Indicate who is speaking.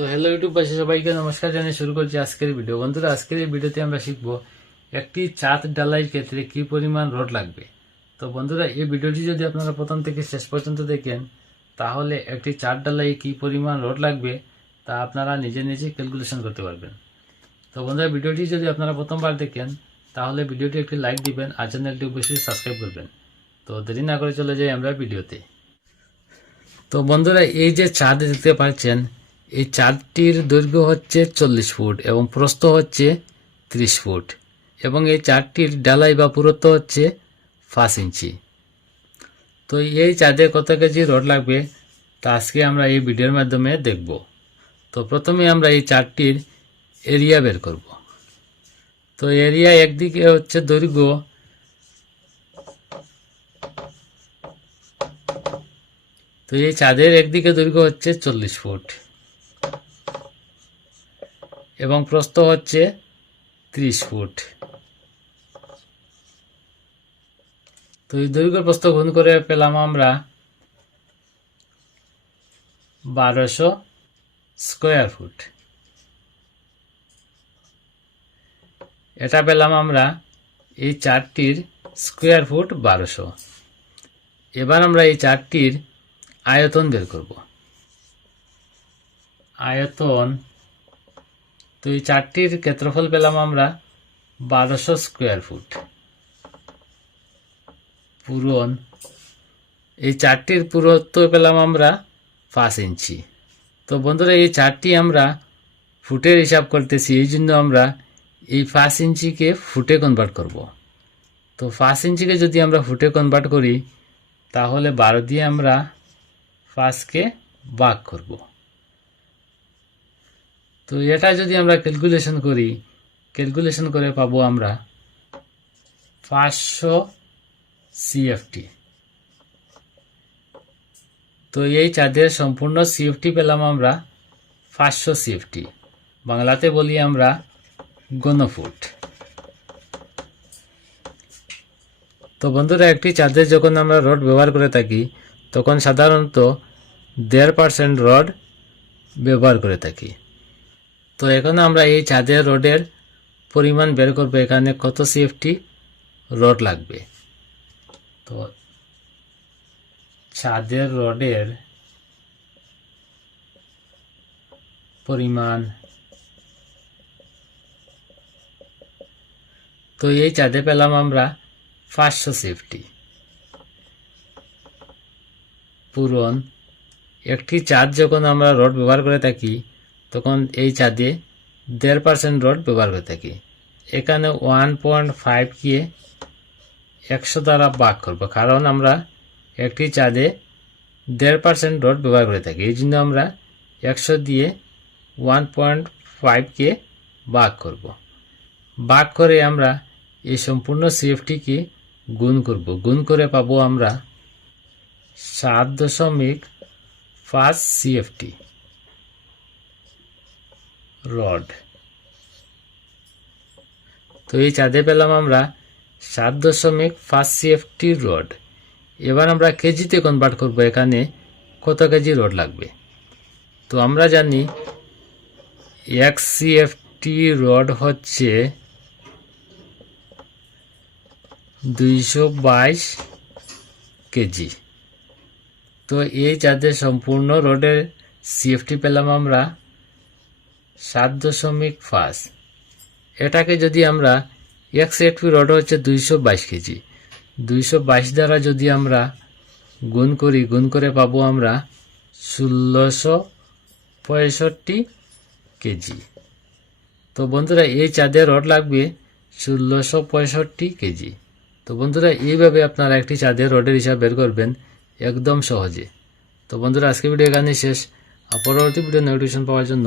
Speaker 1: তো hello YouTube ইউটিউববাসী সবাইকে নমস্কার জানিয়ে শুরু করছি আজকের ভিডিও বন্ধুরা, আজকের এই ভিডিওতে আমরা শিখব একটি চাঁদ ডালাইয়ের ক্ষেত্রে কি পরিমাণ রড লাগবে। তো বন্ধুরা, এই ভিডিওটি যদি আপনারা প্রথম থেকে শেষ পর্যন্ত দেখেন, তাহলে একটি চার ডালাই কি পরিমাণ রড লাগবে, তা আপনারা নিজে নিজে ক্যালকুলেশন করতে পারবেন। তো বন্ধুরা ভিডিওটি যদি আপনারা প্রথমবার দেখেন, তাহলে ভিডিওটি একটি লাইক দিবেন আর চ্যানেলটি অবশ্যই সাবস্ক্রাইব করবেন। তো দেরি না করে চলে যাই আমরা ভিডিওতে তো বন্ধুরা, এই যে চাঁদ দেখতে পাচ্ছেন এই চারটির দৈর্ঘ্য হচ্ছে চল্লিশ ফুট এবং প্রস্থ হচ্ছে ত্রিশ ফুট এবং এই চারটির ডালাই বা পুরত্ব হচ্ছে পাঁচ ইঞ্চি। তো এই চাঁদে কত কেজি রড লাগবে তা আজকে আমরা এই ভিডিওর মাধ্যমে দেখব। তো প্রথমে আমরা এই চারটির এরিয়া বের করব। তো এরিয়া একদিকে হচ্ছে দৈর্ঘ্য তো এই চাঁদের একদিকে দৈর্ঘ্য হচ্ছে চল্লিশ ফুট। এবং প্রস্থ হচ্ছে ত্রিশ ফুট। তো এই দৈর্ঘ্য প্রস্থ গুণ করে পেলাম আমরা বারোশো স্কোয়ার ফুট। এটা পেলাম আমরা এই চারটির স্কোয়ার ফুট বারোশো। এবার আমরা এই চারটির আয়তন বের করব। আয়তন তো এই চারটির ক্ষেত্রফল পেলাম আমরা বারোশো স্কোয়ার ফুট পূরণ। এই চারটির পুরুত্ব পেলাম আমরা পাঁচ ইঞ্চি। তো বন্ধুরা, এই চারটি আমরা ফুটের হিসাব করতেছি, এই জন্য আমরা এই পাঁচ ইঞ্চিকে ফুটে কনভার্ট করব। তো পাঁচ ইঞ্চিকে যদি আমরা ফুটে কনভার্ট করি, তাহলে বারো দিয়ে আমরা পাঁচকে ভাগ করব। তো এটা যদি আমরা ক্যালকুলেশন করি ক্যালকুলেশন করে পাবো আমরা পাঁচশো সিএফটি তো এই চাঁদের সম্পূর্ণ সিএফটি পেলাম আমরা পাঁচশো সিএফটি বাংলাতে বলি আমরা গণফুট তো বন্ধুরা, একটি চাঁদের যখন আমরা রড ব্যবহার করে থাকি, তখন সাধারণত দেড় পার্সেন্ট রড ব্যবহার করে থাকি। তো এখন আমরা এই চাঁদের রডের পরিমাণ বের করব। এখানে কত সিএফটি রড লাগবে? তো ছাদের রডের পরিমাণ তো এই চাঁদে পেলাম আমরা পাঁচশো সেফটি পূরণ। একটি চাঁদ যখন আমরা রড ব্যবহার করে থাকি তখন এই চাঁদে দেড় পার্সেন্ট রড ব্যবহার করে থাকি। এখানে ওয়ান পয়েন্ট ফাইভ গিয়ে একশো দ্বারা ভাগ করব। কারণ আমরা একটি চাঁদে দেড় পার্সেন্ট রড ব্যবহার করে থাকি। এই জন্য আমরা একশো দিয়ে ওয়ান পয়েন্ট ফাইভকে ভাগ করব। ভাগ করে আমরা এই সম্পূর্ণ সিএফটিকে গুণ করব। গুণ করে পাবো আমরা সাত দশমিক পাঁচ সিএফটি রড। তো এই চাঁদে পেলাম আমরা সাত দশমিক পাঁচ সিএফটি রড। এবার আমরা কেজিতে কনভার্ট করব, এখানে কত কেজি রড লাগবে? তো আমরা জানি এক সিএফটি রড হচ্ছে দুইশো বাইশ কেজি। তো এই চাঁদের সম্পূর্ণ রডের সিএফটি পেলাম আমরা সাত দশমিক পাঁচ। এটাকে যদি আমরা এক সিএফটি রড হচ্ছে দুইশো বাইশ কেজি। দুইশো বাইশ দ্বারা যদি আমরা গুণ করি, গুণ করে পাবো আমরা ষোলোশো পঁয়ষট্টি কেজি। তো বন্ধুরা, এই চাঁদের রড লাগবে ষোলোশো পঁয়ষট্টি কেজি। তো বন্ধুরা, এইভাবে আপনারা একটি চাঁদের রডের হিসাব বের করবেন একদম সহজে। তো বন্ধুরা আজকে ভিডিও এখানে শেষ। আর পরবর্তী ভিডিও নোটিফিকেশন পাওয়ার জন্য